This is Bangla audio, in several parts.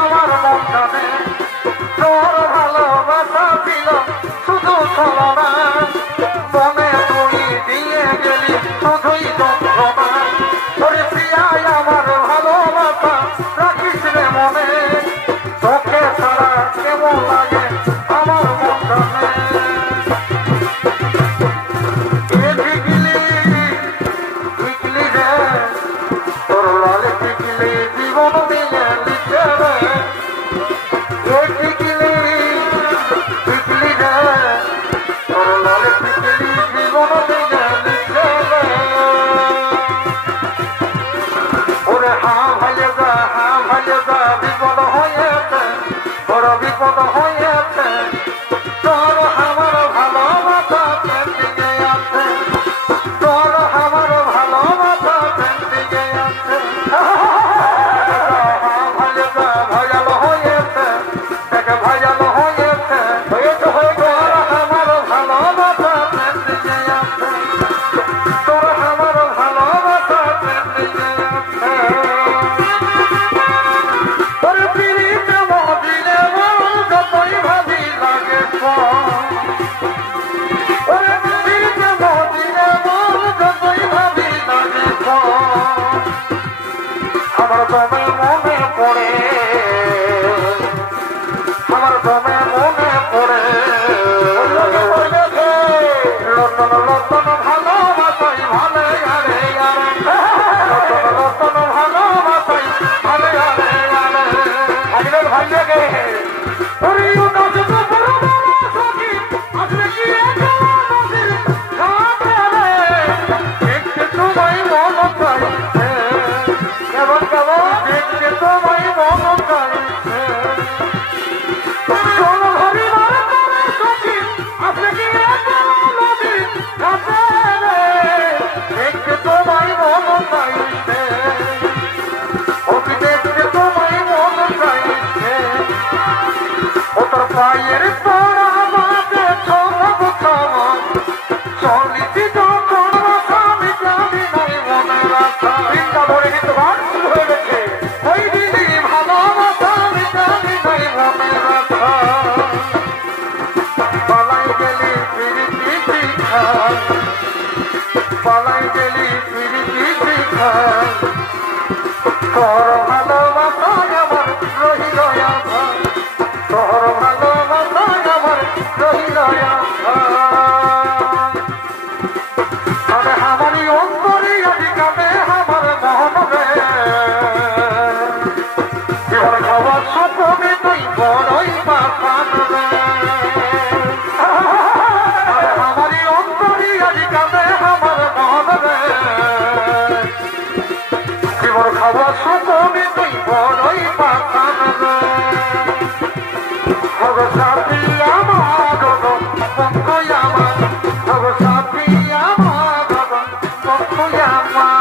আমার লক্ষণে তোর ভালোবাসা ছিল। আমার তোমায় মনে পড়ে। আমার তোমায় ও তোর পায়ের তোরা মাঝে চমক চমক চলিবি যখন আমি জানি নাই মনে রাখা। চিন্তা করে কিন্তু ভাগ শুরু হয়ে গেছে। ওই দিদি ভালোবাসা আমি জানি নাই মনে রাখা। পালাই গেলি প্রীতি শিখা পালাই গেলি ভালোবাসা জীবন খাওয়া সপনে তুই বড়ই বাপান আমারই অন্তরি আজ কাঁদে আমার মন রে জীবন খাওয়া সপনে তুই বড়ই বাপান সব সাথী আমার পঙ্কজ আমার সব সাথী আমার পঙ্কজ আমার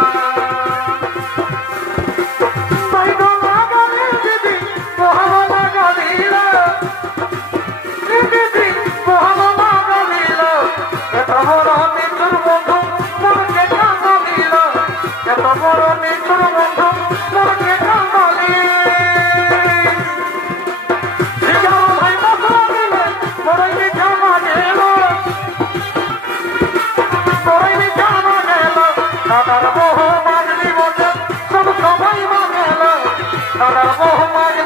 সর্বময়